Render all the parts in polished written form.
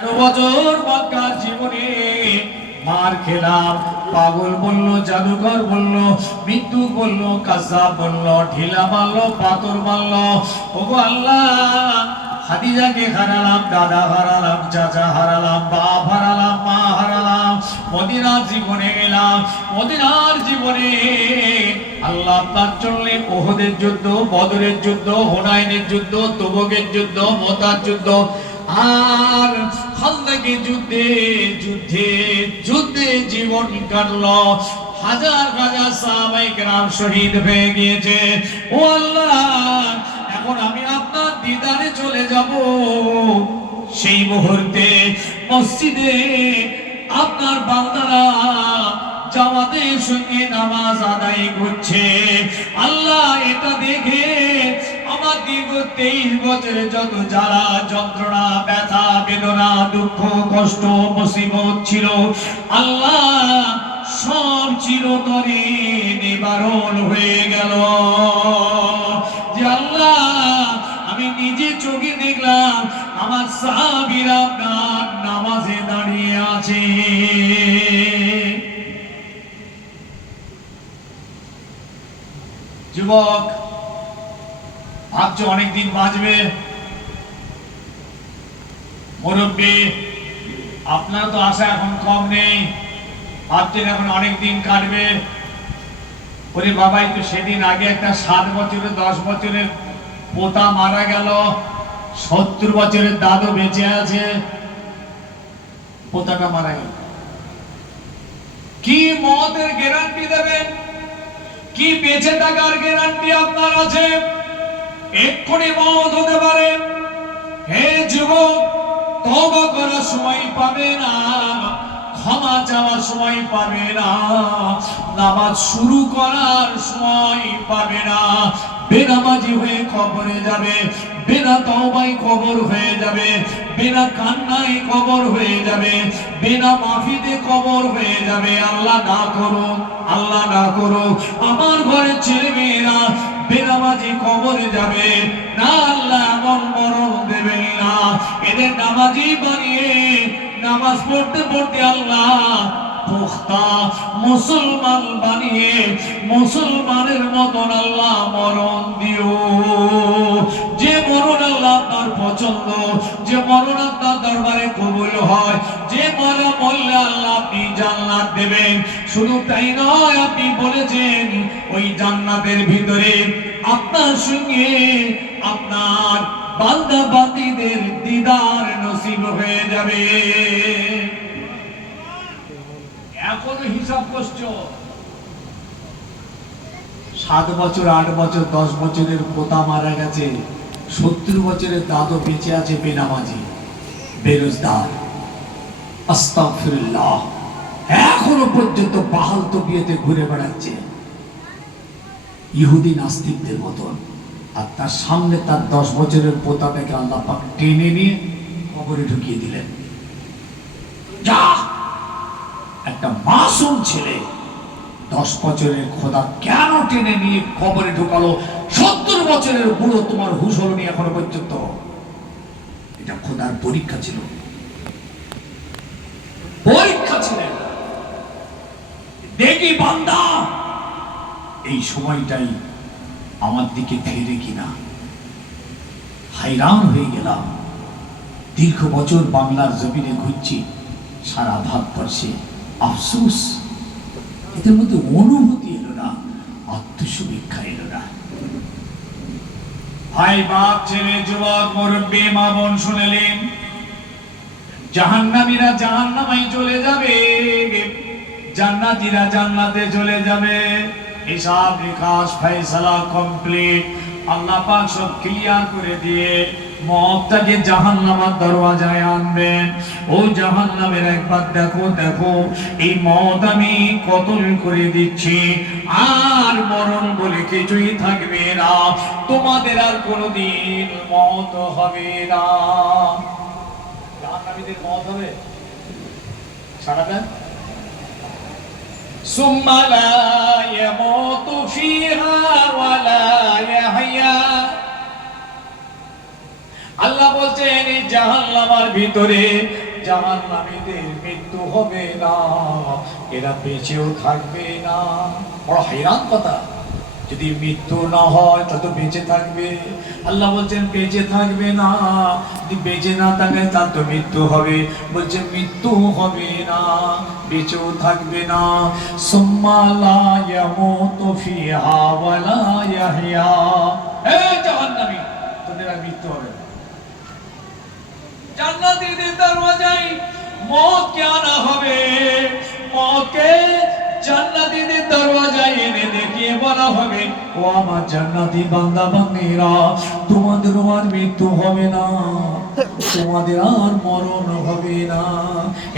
বছর মক্কার জীবনে মার খেলাম, পাগল বললো, জাদুকর বললো, মৃত্যু বললো, কাজ্জাব বললো, ঢিলা মারলো, পাথর মারলো। ওগো আল্লাহ, খাদিজাকে হারালাম, দাদা হারালাম, চাচা হারালাম, বাপ হারালাম, মা হারালাম। মদিনার জীবনে এলাম, মদিনার জীবনে আল্লাহ তার চললে ওহদের যুদ্ধ, বদরের যুদ্ধ, হুনাইনের যুদ্ধ, তবুকের যুদ্ধ, মোতার যুদ্ধ, আর খালদাকে যুদ্ধে যুদ্ধে যুদ্ধে জীবন কাটলো। হাজার হাজার সাহাবায়ে কেরাম শহীদ হয়ে গিয়েছে। ও আল্লাহ, এখন আমি আপনার দিদারে চলে যাব। সেই মুহূর্তে মসজিদে আপনার বান্দারা জামাতের সঙ্গে নামাজ আদায় করছে। আল্লাহ, এটা দেখে আমার দীর্ঘ 23 বছরে যত জ্বালা যন্ত্রণা, ব্যথা, বেদনা, দুঃখ, কষ্ট, মুসিবত ছিল, আল্লাহ সব চিরতরে নিবারণ হয়ে গেল। যে আল্লাহ, আমি নিজে চোখে দেখলাম আমার সাহাবীরা আপনার নামাজে দাঁড়িয়ে আছে। যুবক ভাবছো অনেকদিন বাঁচবে, মুরব্বী আপনার তো আশা এখন কম নেই, ভাবছেন এখন অনেকদিন কাটবে। ওরে বাবাই, তো সেদিন আগে একটা 7 বছরের 10 বছরের পোতা মারা গেল, 70 বছরের দাদু বেঁচে আছে, পোতাটা মারা গেল। কি মতের গ্যারান্টি দেবেন? কি বেঁচে থাকার গ্যারান্টি আপনার আছে? এক্ষুনি মওত হতে পারে। হে যুবক, তওবা করার সময় পাবে না, ক্ষমা চাওয়ার সময় পাবে না, নামাজ শুরু করার সময় পাবে না। বেনামাজি হয়ে কবরে যাবে, বিনা তওবায় কবর হয়ে যাবে, বিনা কান্নায় কবর হয়ে যাবে, বিনা মাফিতে কবর হয়ে যাবে। আল্লাহ না করুক, আল্লাহ না করুক আমার ঘরের ছেলে মেয়েরা বেনামাজি কবরে যাবে না। আল্লাহ এমন মরণ দেবেন না। এদের নামাজি বানিয়ে নামাজ পড়তে পড়তে আল্লাহ পুখতা মুসলমান বানিয়ে মুসলমানের মতন আল্লাহ মরণ দিও। যে মরণ আল্লাহ আপনার পছন্দ, যে মরণ আপনার দরবারে কবুল হয়, যে মরণ বললে আল্লাহ আপনি জান্নাত দেবেন। শুধু তাই নয়, আপনি বলেছেন ওই জান্নাতের ভিতরে আপনার সঙ্গে আপনার বান্দা বান্দীদের দিদার নসিব হয়ে যাবে। এখনো হিসাব করছো? 7 বছর, 8 বছর, 10 বছরের পোতা মারা গেছে, 70 বছরের দাদু বেঁচে আছে, বেনামাজি, বেরোজগার। আস্তাগফিরুল্লাহ, এখনো পর্যন্ত বাহাল তবিয়তে ঘুরে বেড়াচ্ছে ইহুদি নাস্তিকদের মতন। আর তার সামনে তার 10 বছরের পোতাটাকে আল্লাহ পাক টেনে নিয়ে কবরে ঢুকিয়ে দিলেন। যা, একটা মাসুম ছেলে 10 বছরের খোদা কেন টেনে নিয়ে কবরে ঢুকালো? 70 বছরের বুড়ো তোমার হুশ হলো নি এখনো পর্যন্ত? এটা খোদার পরীক্ষা ছিল, পরীক্ষা ছিলেন। দেখি বান্দা এই সময়টাই আমার দিকে ফিরে কিনা। হায়রান হয়ে গেলাম। দীর্ঘ বছর বাংলার জমিনে ঘুরছি, সারা ভারতবর্ষে আফসোস, এদের মধ্যে অনুভূতি এলো না, আত্মশুভেচ্ছা এলো না। ভাই, বাপ, ছেলে, যুবক, মুরব্বী, মা, বোন শুনলেন, জাহান্নামীরা জাহান্নামে চলে যাবে, জান্নাতীরা জান্নাতে চলে যাবে। হিসাব নিকাশ ফয়সালা কমপ্লিট। আল্লাহ পাক সব ক্লিয়ার করে দিয়ে মওতটাকে জাহান্নামের দরওয়াজায় আনবেন। ও জাহান্নামের, একবার দেখো, দেখো এই মওত আমি কতল করে দিচ্ছি, আর মরণ বলে কিছুই থাকবে না, তোমাদের আর কোনোদিন মওত হবে না। জাহান্নামীদের মওত হবে, সারা দেন। ثم لا يموت فيها ولا يحيا। আল্লাহ বলছেন জাহান্নামের ভিতরে জাহান্নামীদের মৃত্যু হবে না, এরা বেঁচেও থাকবে না। বড় hayran কথা, যদি মৃত্যু না হয় তত বেঁচে থাকবে। আল্লাহ বলছেন বেঁচে থাকবে না, যদি বেঁচে না থাকে তার তো মৃত্যু হবে। বলছে মৃত্যু হবে না, বেঁচেও থাকবে না। সুম্মা লা ইয়ামুতু ফিহা ওয়া লা ইয়াহইয়া। হে জাহান্নামী, তোদের আর মৃত্যু হবে না। জান্নাতীদের দরওয়াজায় মওতকে আনা হবে, মওতকে জান্নাতীদের দরওয়াজায় এনে দেখিয়ে বলা হবে, ও আমার জান্নাতি বান্দা বান্দীরা, তোমাদের আর মৃত্যু হবে না, তোমাদের আর মরণ হবে না।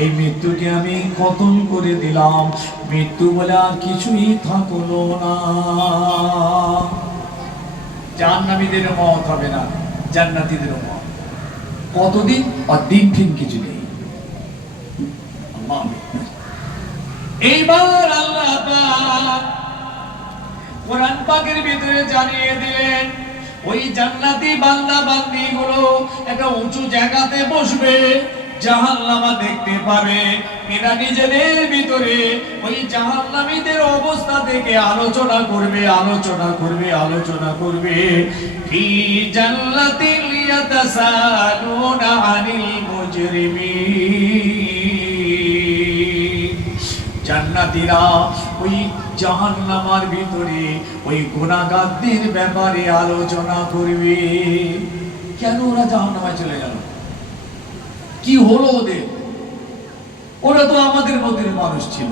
এই মৃত্যুকে আমি খতম করে দিলাম, মৃত্যু বলে আর কিছুই থাকলো না। জাহান্নামীদের মওত হবে না, জান্নাতীদের মওত। কতদিন? আর দিন ফিন কিছু নেই। এইবার আল্লাহ পাক কোরআন পাকের ভিতরে জানিয়ে দিলেন, ওই জান্নাতি বান্দা বান্দীগুলো একটা উঁচু জায়গাতে বসবে, জাহান্নামা দেখতে পাবে। এরা নিজেদের ভিতরে ওই জাহান্নামীদের অবস্থা থেকে আলোচনা করবে, আলোচনা করবে, আলোচনা করবে। ফি জান্নাতিল ইয়াতাসালুনা আনিল মুজরিমিন। জান্নাতীরা ওই জাহান্নামার ভিতরে ওই গুনাহগারদের ব্যাপারে আলোচনা করবে। কেন ওরা জাহান্নামে চলে গেল? কি হলো ওদের? ওরা তো আমাদের মধ্যে মানুষ ছিল,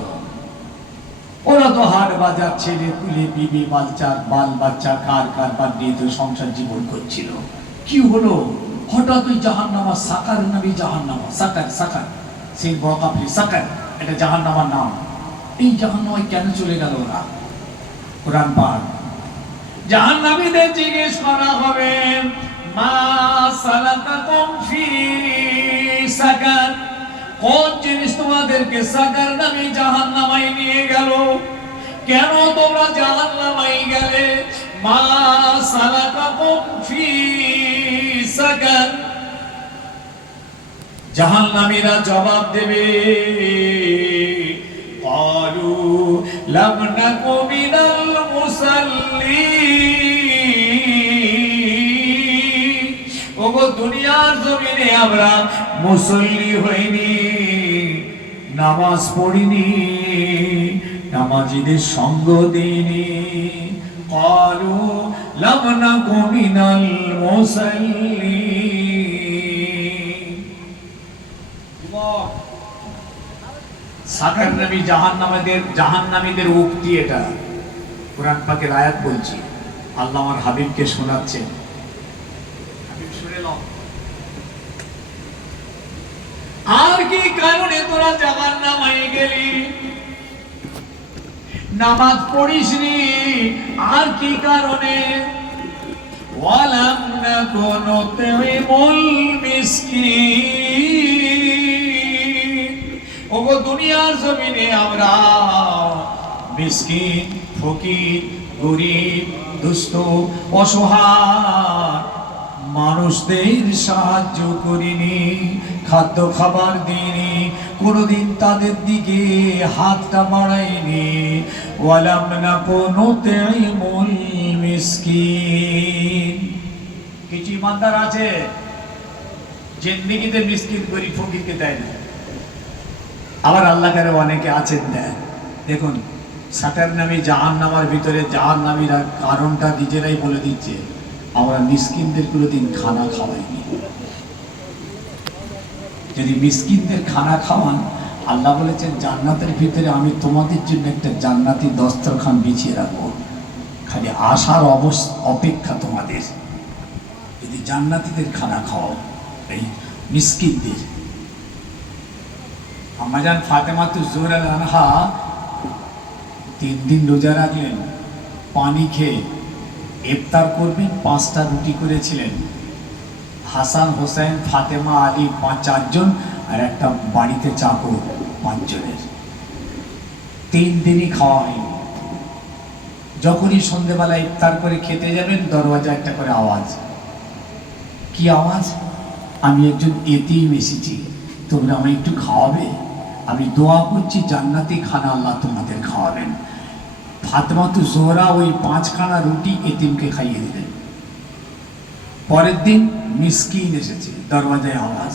ওরা তো হাট বাজার ছেলে পুলে বিবি বাল বাচ্চা কারবার নিয়ে তো সংসার জীবন করছিল। কি হলো হঠাৎ ওই জাহান্নামা? সাকার নবী জাহান্নামা, সাকার সেই বকাফি সাকার, এটা জাহান্নামার নাম। এই জাহান্নামায় কেন চলে গেল ওরা? কোরআন পাক জাহান্নামীদের জিজ্ঞেস করা হবে, মা সালাকাকুম ফি সাকার, কোন জিনিস তোমাদেরকে সাকার নামে জাহান্নামায় নিয়ে গেল? কেন তোমরা জাহান্নামায় গেলে? মা সালাকাকুম ফি সাকার। জাহান্নামীরা জবাব দেবে, ক্বালু লাম নাকু মিনাল মুসাল্লিন। ওগো দুনিয়ার জমিনে আমরা মুসল্লি হইনি, নামাজ পড়িনি, নামাজীদের সঙ্গ দিইনি। ক্বালু লাম নাকু মিনাল মুসাল্লিন। সাকার নবী জাহান্নামীদের উক্তি, এটা কোরআন পাকের আয়াত বলছি, আল্লাহ আমার হাবিবকে শোনাচ্ছেন। হাবিব শুনে নাও। আর কি কারণে তোরা জাহান্নামায় গেলি? নামাজ পড়িসনি, আর কি কারণে? ওয়ালাম নাকুনু তুইমুল মিসকিন। ওগো দুনিয়ার জমিনে আমরা মিসকিন, ফকির, গরিব, দুস্থ, অসহায় মানুষদের সাহায্য করিনি, খাদ্য খাবার দিইনি, কোনোদিন তাদের দিকে হাতটা বাড়াইনি। ওয়ালাম নাকুনু তুইমুল মিসকিন। কিছু ইমানদার আছে জিন্দেগিতে মিসকিন গরিব ফকিরকে দেয় না, আবার আল্লাহ করে অনেকে আছেন দেয়। দেখুন সাকার নামে জাহান্নামার ভিতরে জাহান্নামীরা কারণটা নিজেরাই বলে দিচ্ছে, আমরা মিসকিনদের কোনোদিন খানা খাওয়াইনি। যদি মিসকিনদের খানা খাওয়ান, আল্লাহ বলেছেন জান্নাতের ভিতরে আমি তোমাদের জন্য একটা জান্নাতি দস্তরখান বিছিয়ে রাখবো, খালি আসার অপেক্ষা তোমাদের। যদি জান্নাতীদের খানা খাওয়াও, এই মিসকিনদের। আম্মাজান ফাতেমাতুজ জোহরা আনহা 3 দিন রোজা রাখলেন, পানি খেয়ে ইফতার করবেন, 5টা রুটি করেছিলেন। হাসান, হোসেন, ফাতেমা, আলী 4 জন, আর একটা বাড়িতে চাকর 5 জনের। 3 দিনই খাওয়া হয়নি। যখনই সন্ধ্যেবেলা ইফতার করে খেতে যাবেন, দরওয়াজা একটা করে আওয়াজ। কি আওয়াজ? আমি একজন এতিম এসেছি, তোমরা আমায় একটু খাওয়াবে? আমি দোয়া করছি জান্নাতি খানা আল্লাহ তোমাদের খাওয়াবেন। ফাতেমাতু জোহরা ওই 5খানা রুটি এতিমকে খাইয়ে দিলেন। পরের দিন মিসকিন এসেছে, দরওয়াজায় আওয়াজ,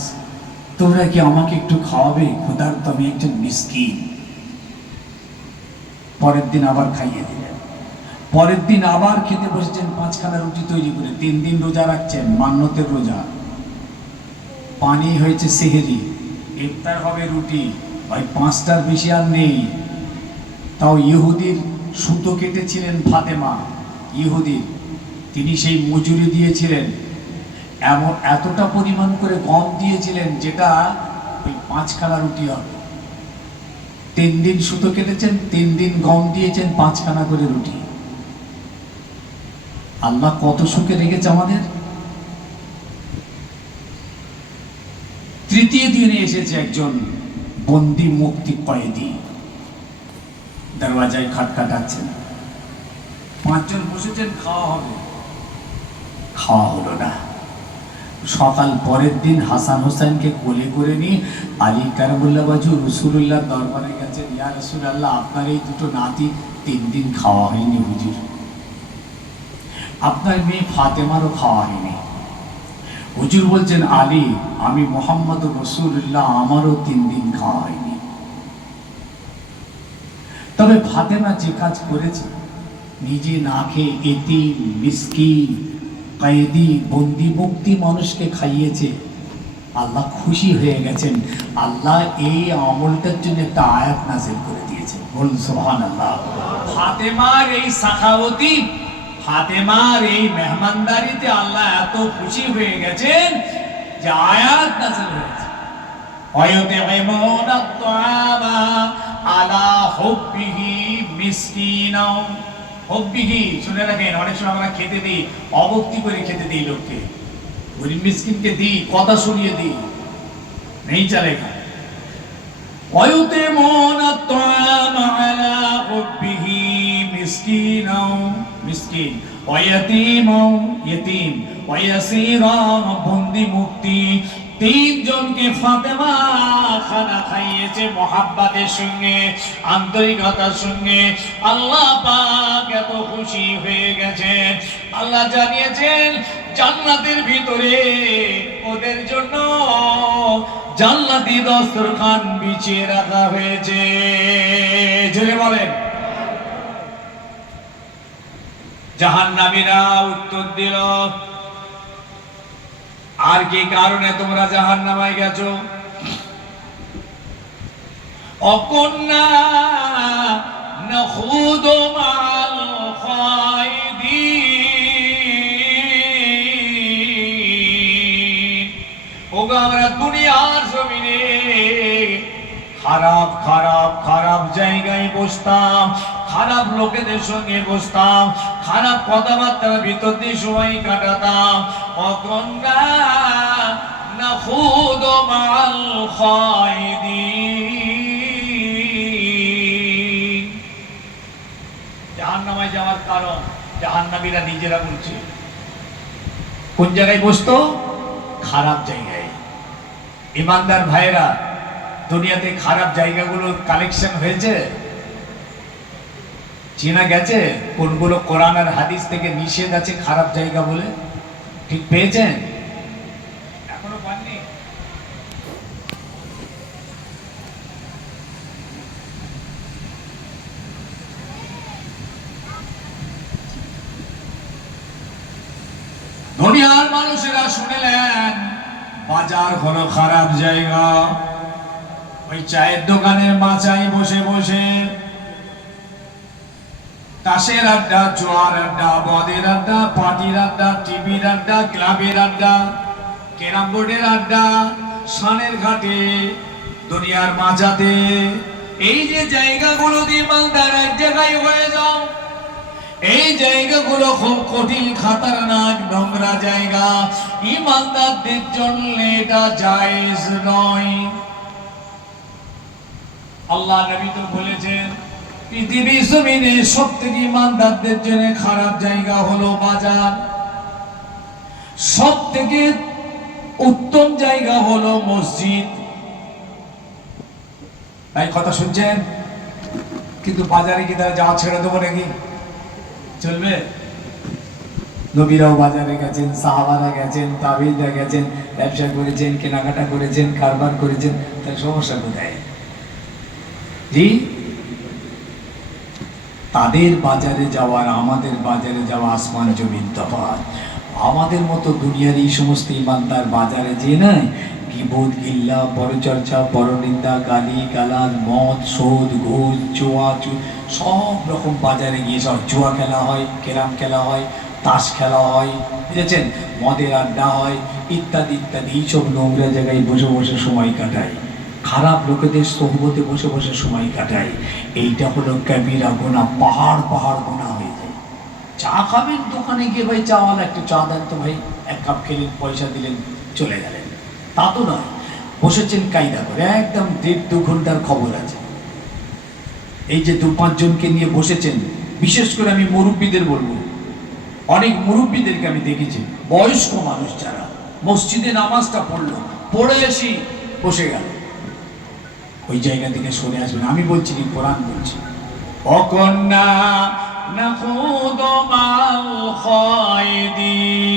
তোমরা কি আমাকে একটু খাওয়াবে? ক্ষুধার্ত, আমি একজন মিসকিন। পরের দিন আবার খাইয়ে দিলেন। পরের দিন আবার খেতে বসেছেন, 5খানা রুটি তৈরি করে। 3 দিন রোজা রাখছেন, মান্যতের রোজা। পানি হয়েছে সেহেরি, ইফতার হবে রুটি, ভাই 5টার বেশি আর নেই। তাও ইহুদির সুতো কেটেছিলেন ফাতেমা, ইহুদির, তিনি সেই মজুরি দিয়েছিলেন। এতটা পরিমাণ করে গম দিয়েছিলেন যেটা ওই 5খানা রুটি হবে। 3 দিন সুতো কেটেছেন, 3 দিন গম দিয়েছেন, 5খানা করে রুটি। আল্লাহ কত সুখে রেখেছে আমাদের। তৃতীয় দিনে এসেছে একজন বন্দি মুক্তি কয়েদি, দরওয়াজায় খটখটাচ্ছেন। 5 জন বসেছেন, খাওয়া হবে, খাওয়া হলো না। সকাল পরের দিন হাসান হোসেনকে কোলে করে নিয়ে আলী কারামুল্লাহ বাজু রসুল্লাহ দরবারে গেছেন, ইয়া রাসূলুল্লাহ, আপনার এই দুটো নাতি 3 দিন খাওয়া হয়নি হুজুর, আপনার মেয়ে ফাতেমারও খাওয়া হয়নি। হুজুর বলছেন, আলী, আমি মোহাম্মদ রসুল্লাহ, আমারও 3 দিন খাওয়া হয়নি। তবে ফাতেমা যে কাজ করেছে, নিজে না খেয়ে এতিম, মিসকিন, কয়েদি, বন্দি মুক্তি মানুষকে খাইয়েছে, আল্লাহ খুশি হয়ে গেছেন। আল্লাহ এই আমলটার জন্য একটা আয়াত নাযিল করে দিয়েছেন, বলুন সুবহানাল্লাহ। ফাতেমার এই সাখাওয়াতি, ফাতেমার এই মেহমানদারিতে আল্লাহ এত খুশি হয়ে গেছেন যে আয়াত নাযিল হয়েছে, ওয়ায়ুতিমুনা আত-তাআমা আলা হুব্বিহি মিসকিনা। হুব্বিহি, শুনে রাখেন, অনেক সময় আমরা খেতে দিই, অভক্তি করে খেতে দিই লোককে, গরিব মিসকিনকে দিই, কথা শুনিয়ে দিই, নেই চলেগা। ওয়ায়ুতিমুনা আত-তাআমা আলা হুব্বিহি মিসকিনা, মিসকিন, ওয়ায়াতীমা, ইয়াতীম, ওয়ায়াসীরা, বন্দি মুক্তি। 3 জনকে ফাতেমা খানা খাইয়েছে মোহাব্বতের সঙ্গে, আন্তরিকতার সঙ্গে। আল্লাহ পাক এত খুশি হয়ে গেছেন, আল্লাহ জানিয়েছেন জান্নাতের ভিতরে ওদের জন্য জান্নাতি দস্তরখান বিছিয়ে রাখা হয়েছে। জোরে বলেন। জাহান্নামীরা উত্তর দিল, আর কি কারণে তোমরা জাহান্নামে গেছো? অকুন্না নখুদু মাল খায়দিন। ওগো, আমরা দুনিয়ার জমিনে খারাপ খারাপ খারাপ জায়গায় বসতাম, খারাপ লোকেদের সঙ্গে বসতাম, খারাপ কথাবার্তার ভিতর দিয়ে সময় কাটাতাম। অকন্যা নাখুদু মাল খায়দিন। জাহান্নামে যাওয়ার কারণ জাহান্নামীরা নিজেরা বলছে। কোন জায়গায় বসতো? খারাপ জায়গায়। ইমানদার ভাইরা, দুনিয়াতে খারাপ জায়গাগুলো কালেকশন হয়েছে, চেনা গেছে কোনগুলো কোরআন আর হাদিস থেকে নিষেধ আছে খারাপ জায়গা বলে, ঠিক পেয়েছেন? এখনো পাননি? দুনিয়ার মানুষেরা শুনলেন বাজার হলো খারাপ জায়গা। ওই চায়ের দোকানের মাচায় বসে বসে তাসের আড্ডা, জোয়ার আড্ডা, মদের আড্ডা, পার্টির আড্ডা, টিভির আড্ডা, ক্লাবের আড্ডা, ক্যারাম বোর্ডের আড্ডা, সানের ঘাটে, দুনিয়ার মাঝাতে, এই যে জায়গাগুলো দিয়ে মালদার এক জায়গায় হয়ে যাও, এই জায়গাগুলো খুব কঠিন, খাতারনাক, নোংরা জায়গা। ইমানদারদের জন্য এটা জায়েজ নয়। আল্লাহ নবী তো বলেছেন, পৃথিবীর জমিনে সবথেকে ইমানদারদের জন্য খারাপ জায়গা হলো বাজার, সবথেকে উত্তম জায়গা হলো মসজিদ। তাই কথা শুনছেন? কিন্তু বাজারে কি তারা যাওয়া ছেড়ে দেবো নাকি? চলবে? নবীরাও বাজারে গেছেন, সাহাবারা গেছেন, তাবিঈনরা গেছেন, ব্যবসা করেছেন, কেনাকাটা করেছেন, কারবার করেছেন, তার সমস্যা কোথায়? জি, তাদের বাজারে যাওয়ার আমাদের বাজারে যাওয়া আসমান জমিন তফাৎ। আমাদের মতো দুনিয়ার এই সমস্ত ইমানদার বাজারে যে নাই গীবত, গিল্লা, পরচর্চা, পরনিন্দা, গালি গালাজ, মদ, সুদ, ঘুষ, জুয়া, সব রকম বাজারে গিয়ে সব জুয়া খেলা হয়, ক্যারাম খেলা হয়, তাস খেলা হয়, বুঝেছেন, মদের আড্ডা হয়, ইত্যাদি ইত্যাদি। এইসব নোংরা জায়গায় বসে বসে সময় কাটায়, খারাপ লোকেদের সোহবতে বসে বসে সময় কাটায়। এইটা হলো কবিরা গুনাহ, পাহাড় পাহাড় গুনাহ হয়ে যায়। চা খাবেন, দোকানে গিয়ে ভাই চাওয়ালা একটু চা দেন তো ভাই, এক কাপ খেলেন, পয়সা দিলেন, চলে গেলেন, তা তো নয়। বসেছেন কায়দা করে, একদম 1.5-2 ঘন্টার খবর আছে। এই যে 2-5 জনকে নিয়ে বসেছেন, বিশেষ করে আমি মুরব্বীদের বলবো, অনেক মুরব্বীদেরকে আমি দেখেছি, বয়স্ক মানুষ যারা মসজিদে নামাজটা পড়লো, পড়ে এসে বসে গেল, ওই জায়গা থেকে সরে আসবেন। আমি বলছি কি, কোরআন বলছি, অকন্যা নাখুদু মাল খায়দিন।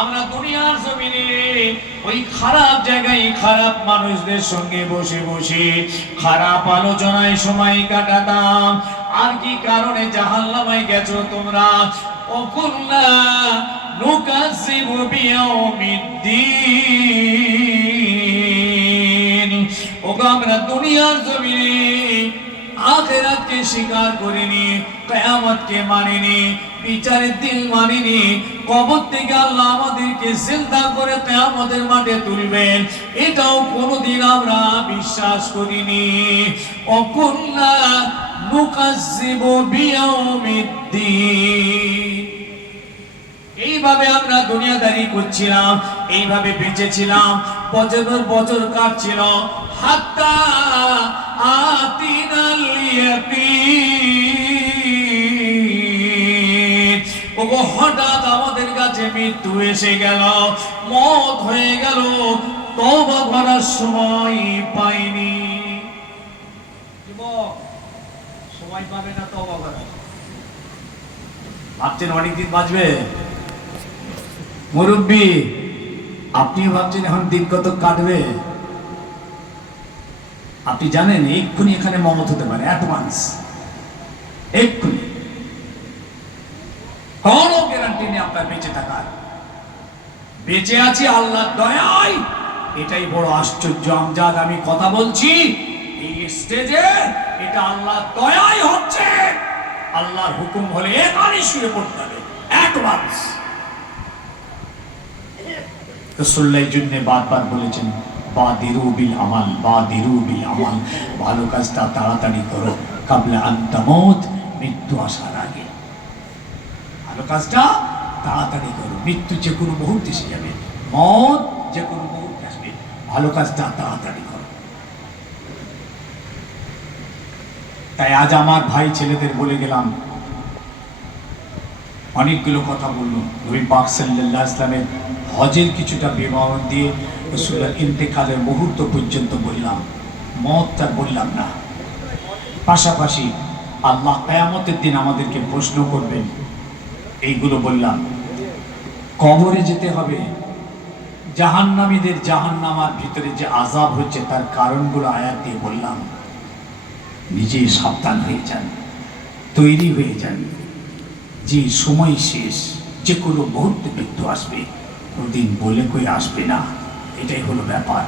আমরা দুনিয়ার জমিনে ওই খারাপ জায়গায় খারাপ মানুষদের সঙ্গে বসে বসে খারাপ আলোচনায় সময় কাটাতাম। আর কি কারণে জাহান্নামে গেছো তোমরা? অকুল্লা নুকাযিবু বিয়াউমিদ্দিন। ওগো, আমরা দুনিয়ার জমিনে আখিরাতকে স্বীকার করিনি, কিয়ামতকে মানিনি, বিচারের দিন মানিনি। কবর থেকে আল্লাহ আমাদেরকে জিন্দা করে কিয়ামতের মাঠে তুলবেন, এটাও কোনোদিন আমরা বিশ্বাস করিনি। অকুল্লা নুকাযিবু বিয়াউমিদ্দিন। এইভাবে আমরা দুনিয়াদারি করছিলাম, এইভাবে বেঁচেছিলাম, বছর বছর কাটছিল। হাত্তা আতিনাল ইয়াকিন। ওগো, হঠাৎ আমাদের কাছে মৃত্যু এসে গেল, মত হয়ে গেল, তওবা করার সময় পাইনি। যুবক, সময় পাবে না তওবা করার? ভাবছেন অনেকদিন বাঁচবে? মুরব্বী, আপনিও ভাবছেন এখন দিন কত কাটবে? আপনি জানেন এক্ষুনি এখানে মমত হতে পারে, অ্যাডভান্স, এক্ষুনি। কোনো গ্যারান্টি নেই আপনার বেঁচে থাকার। বেঁচে আছি আল্লাহর দয়ায়, এটাই বড় আশ্চর্য। আমজাদ, আমি কথা বলছি এই স্টেজে, এটা আল্লাহর দয়ায় হচ্ছে। আল্লাহর হুকুম হলে এখানে শুয়ে পড়তে হবে, অ্যাডভান্স। রাসূলুল্লাহ এই জন্য বারবার বলেছেন, বাদিরু বিল আমাল, বাদিরু বিল আমাল, ভালো কাজটা তাড়াতাড়ি করো, কাবলা আন তামুত, মৃত্যু আসার আগে। ভালো কাজটা তাড়াতাড়ি করো, মৃত্যু যে কোনো মুহূর্তে এসে যাবে, মত যে কোনো মুহূর্তে আসবে, ভালো কাজটা তাড়াতাড়ি করো। তাই আজ আমার ভাই ছেলেদের বলে গেলাম, অনেকগুলো কথা বললো। নবী পাক সাল্লাল্লাহু আলাইহি ওয়াসাল্লামের হজের কিছুটা বিবরণ দিয়ে রাসূলের ইন্তেকালের মুহূর্ত পর্যন্ত বললাম, মতটা বললাম না। পাশাপাশি আল্লাহ কিয়ামতের দিন আমাদেরকে প্রশ্ন করবেন, এইগুলো বললাম। কবরে যেতে হবে, জাহান্নামীদের জাহান্নামার ভিতরে যে আযাব হচ্ছে তার কারণগুলো আয়াত দিয়ে বললাম। নিজেই সাবধান হয়ে যান, তৈরি হয়ে যান, যে সময় শেষ, যে কোনো মুহূর্তে মৃত্যু আসবে, কোনদিন বলে কই আসবে না, এটাই হলো ব্যাপার।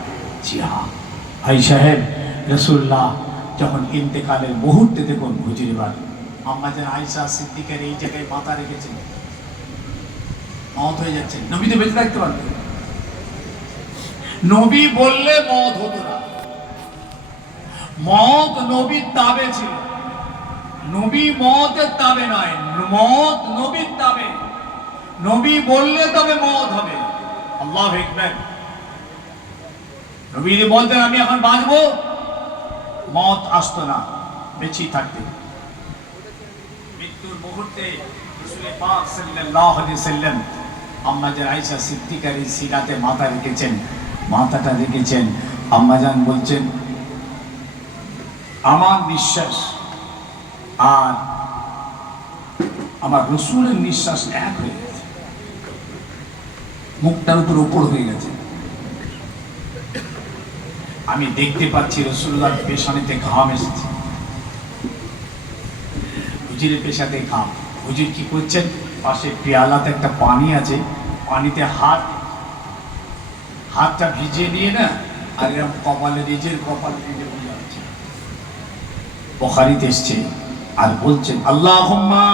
জি হ্যাঁ ভাই সাহেব, রাসূলুল্লাহ যখন ইন্তেকালের মুহূর্তে দেখুন হুজুরিবার আম্মা জান আয়েশা সিদ্দিকার এই জায়গায় মাথা রেখেছেন, মওত হয়ে যাচ্ছে। নবী তো বেঁচে থাকতে পারতেন, নবী বললে মওত হতো না। মওত নবীর তাবে ছিল, নবী মওতের তাবে নয়, মওত নবীর তাবে। নবী বললে তবে মওত হবে। আল্লাহু আকবার। নবী যদি বলতেন আমি এখন বাঁচবো, মওত আসতো না, বেঁচে থাকতেন। মৃত্যুর মুহূর্তে রাসূল পাক সাল্লাল্লাহু আলাইহি ওয়াসাল্লাম আম্মা জান আয়েশা সিদ্দিকার সিরাতে মাথা রেখেছেন, মাথাটা রেখেছেন। আম্মা জান বলছেন, আমার নিঃশ্বাস আর আমার রসুলের নিঃশ্বাস এক হয়ে গেছে, মুখটার উপর উপর হয়ে গেছে। আমি দেখতে পাচ্ছি রসুল্লাহর পেশানিতে ঘাম এসেছে, হুজুরের পেশাতে ঘাম। হুজুর কি করছেন? পাশে পেয়ালাতে একটা পানি আছে, পানিতে হাতটা ভিজিয়ে নিয়ে না, আর এরকম কপালে নিজের কপালে নিজে বুঝাচ্ছে। বুখারীতে এসছে আর বলছেন আল্লাহুম্মা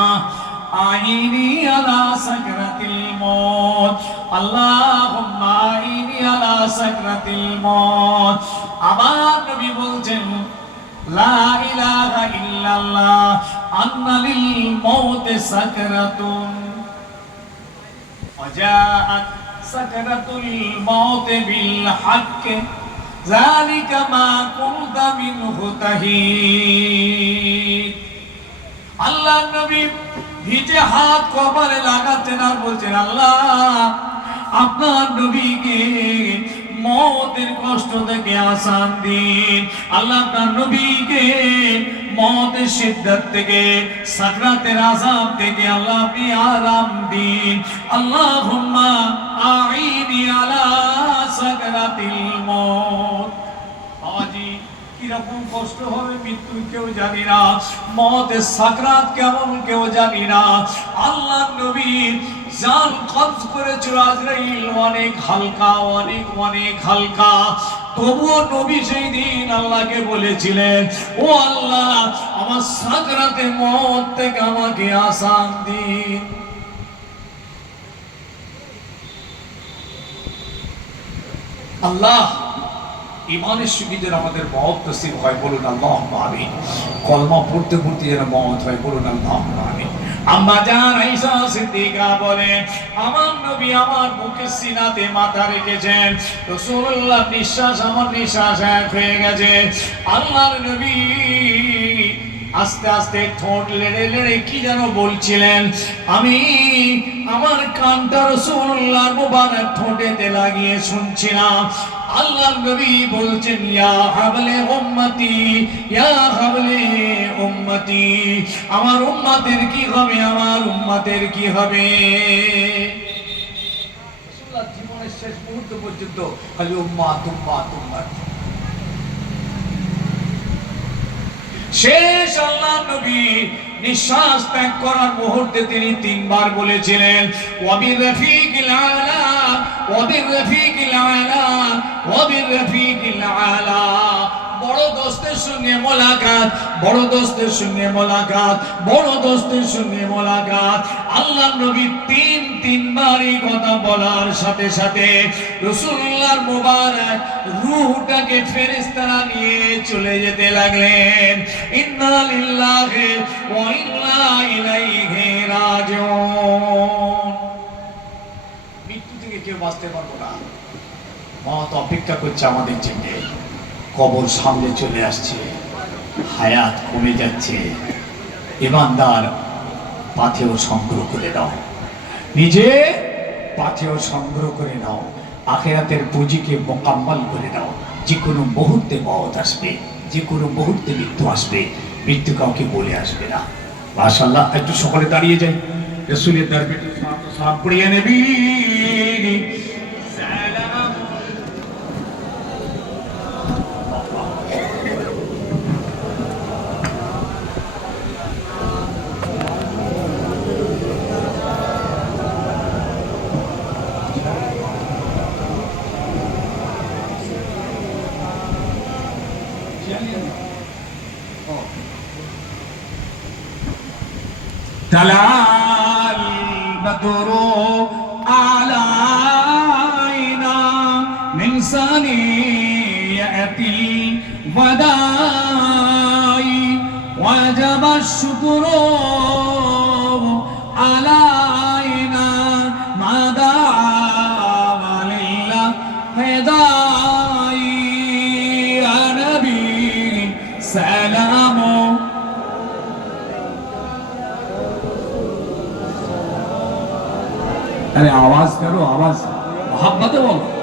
আইনি আলা সাকরাতিল মউত, আল্লাহুম্মা আইনি আলা সাকরাতিল মউত। আমার নবী বলছেন লা ইলাহা ইল্লাল্লাহ আন্না লিল মউতি সাকরাতুন ওয়াজাআত সাকরাতুল মউতি বিল হক যালিকা মা কুনতা মিনহু তাহিদ। আল্লাহ নবী ভিজে হাত কপালে লাগাচ্ছেন আর বলছেন আল্লাহ আপনার নবীকে মওতের কষ্ট থেকে আসান দিন, আল্লাহ আপনার নবীকে মওতের শিদ্দত থেকে, সাকরাতের আযাব থেকে আল্লাহ আপনি আরাম দিন। আল্লাহুম্মা আইনি আলা সাকরাতিল মউত। বাবাজি কিরকম কষ্ট হবে মৃত্যু কেউ জানি না, মওতের সাকরাত কেমন কেউ জানি না। আল্লাহ নবী জান কবজ করেছিল আজরাইল অনেক হালকা, অনেক অনেক হালকা। তবুও নবী সেই দিন আল্লাহকে বলেছিলেন ও আল্লাহ আমার সাকরাতে মওত থেকে আমাকে আসান দিন। আল্লাহ ইমানের সুবিধের আমাদের মওত নসিব হয়, বলুন আল্লাহুম্মা আমিন। কলমা পড়তে পড়তে যেন মওত হয়, বলুন আল্লাহুম্মা আমিন। আম্মা জান আয়েশা সিদ্দিকা বলেন আমার নবী আমার বুকের সিনাতে মাথা রেখেছেন, রাসূলুল্লাহ নিঃশ্বাস আমার নিঃশ্বাস এক হয়ে গেছে। আল্লাহর নবী আস্তে আস্তে ঠোঁট লেড়ে লেড়ে কি যেন বলছিলেন, আমি আমার কানটা রাসূলুল্লাহর মুবারক ঠোঁটেতে লাগিয়ে শুনছিলাম। আল্লাহর নবী বলছেন ইয়া হাবলে উম্মতি, ইয়া হাবলে উম্মতি, আমার উম্মতের কি হবে, আমার উম্মতের কি হবে। রাসূলুল্লাহ জীবনের শেষ মুহূর্ত পর্যন্ত খালি উম্মত উম্মত উম্মত। শেষ আল্লাহ নবী নিঃশ্বাস ত্যাগ করার মুহূর্তে তিনি তিনবার বলেছিলেন ওয়াবির রফিকিল আলা, ওয়াবির রফিকিল আলা, ওয়াবির রফিকিল আলা। বড় দোস্তের সঙ্গে মোলাকাত, বড় দোস্তের সঙ্গে মোলাকাত, বড় দোস্তের সঙ্গে মোলাকাত। আল্লাহ নবী তিনবার এই কথা বলার সাথে সাথে রাসূলুল্লাহর মুবারক রূহটাকে ফেরেশতারা নিয়ে চলে যেতে লাগলেন। ইন্না লিল্লাহি ওয়া ইন্না ইলাইহি রাজিউন। মৃত্যু থেকে কেউ বাঁচতে পারবো না, মওত অপেক্ষা করছে আমাদের জন্য। কবর সামনে চলে আসছে, হায়াত কমে যাচ্ছে। ইমানদার পাথেয় সংগ্রহ করে নাও, নিজে পাথেয় সংগ্রহ করে নাও, আখিরাতের পুঁজিকে মোকাম্মল করে নাও। যে কোনো মুহূর্তে মওত আসবে, যে কোনো মুহূর্তে মৃত্যু আসবে, মৃত্যু কাউকে বলে আসবে না। মাশাআল্লাহ, একটু সকলে দাঁড়িয়ে যাই, রাসূলের দরবারে সালাম পড়িয়ে নেবি। তালাল বদরু আলাইনা মিন সানিয়াতিল ওয়াদাই ওয়াজাবা শুকরু আলাইনা মাদা লিল্লাহ হেদাই ইয়া নবী সালামু। अरे आवाज करो, आवाज मोहब्बत बोलो।